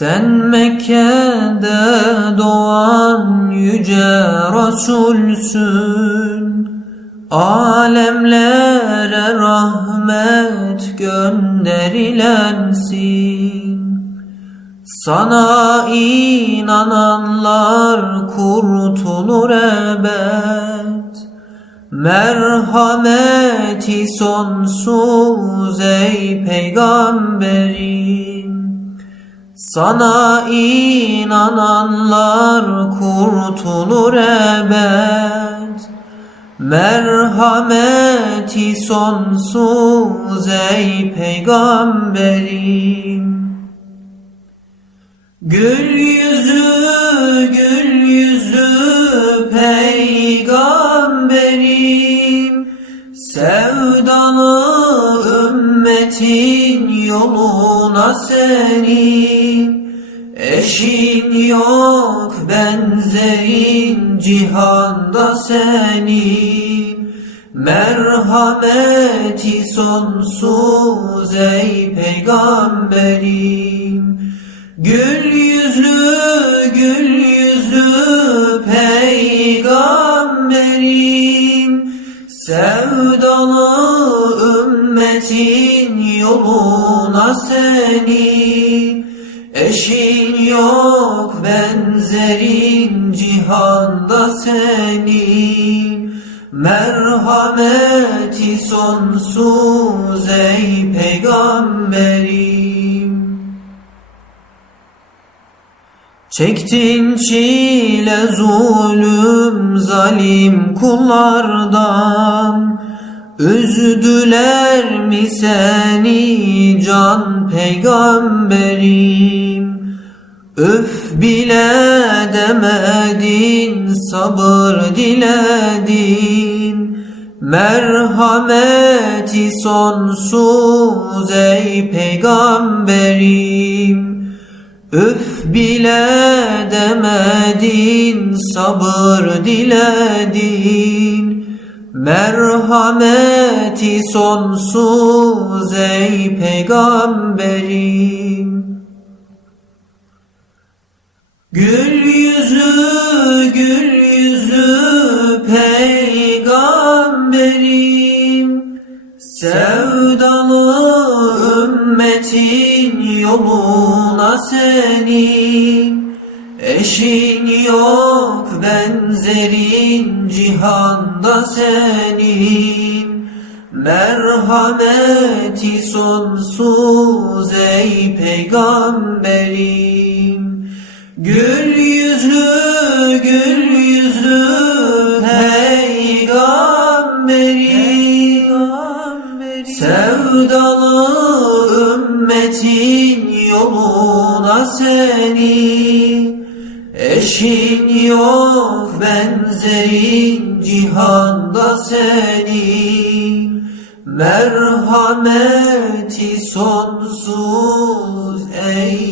Sen Mekke'de doğan yüce Resulsün. Alemlere rahmet gönderilensin. Sana inananlar kurtulur ebed Merhameti sonsuz ey peygamberim sana inananlar kurtulur ebed Merhameti sonsuz ey peygamberim. Gül yüzü gül yüzü peygamberim. Sevdalı ümmetin yoluna senin Eşin yok benzerin cihanda senin Merhameti sonsuz ey peygamberim. Gül yüzlü gül yüzlü peygamberim. Sevdalı ümmetin yoluna seni. Eşin yok benzerin cihanda senin Merhameti sonsuz ey peygamberim. Çektin çile zulüm zalim kullardan Üzdüler mi seni can peygamberim? Öf bile demedin sabır diledin. Merhameti sonsuz ey peygamberim. Öf bile demedin sabır diledin Merhameti sonsuz ey peygamberim. Gül yüzü gül yüzü peygamberim. Sevdalı ümmetin yoluna senin Eşin yok benzerin cihanda senin. Merhameti sonsuz ey peygamberim. Gül yüzlü gül yüzlü peygamberim. Sevdalı ümmetin yoluna seni Eşin yok benzerin cihanda senin. Merhameti sonsuz ey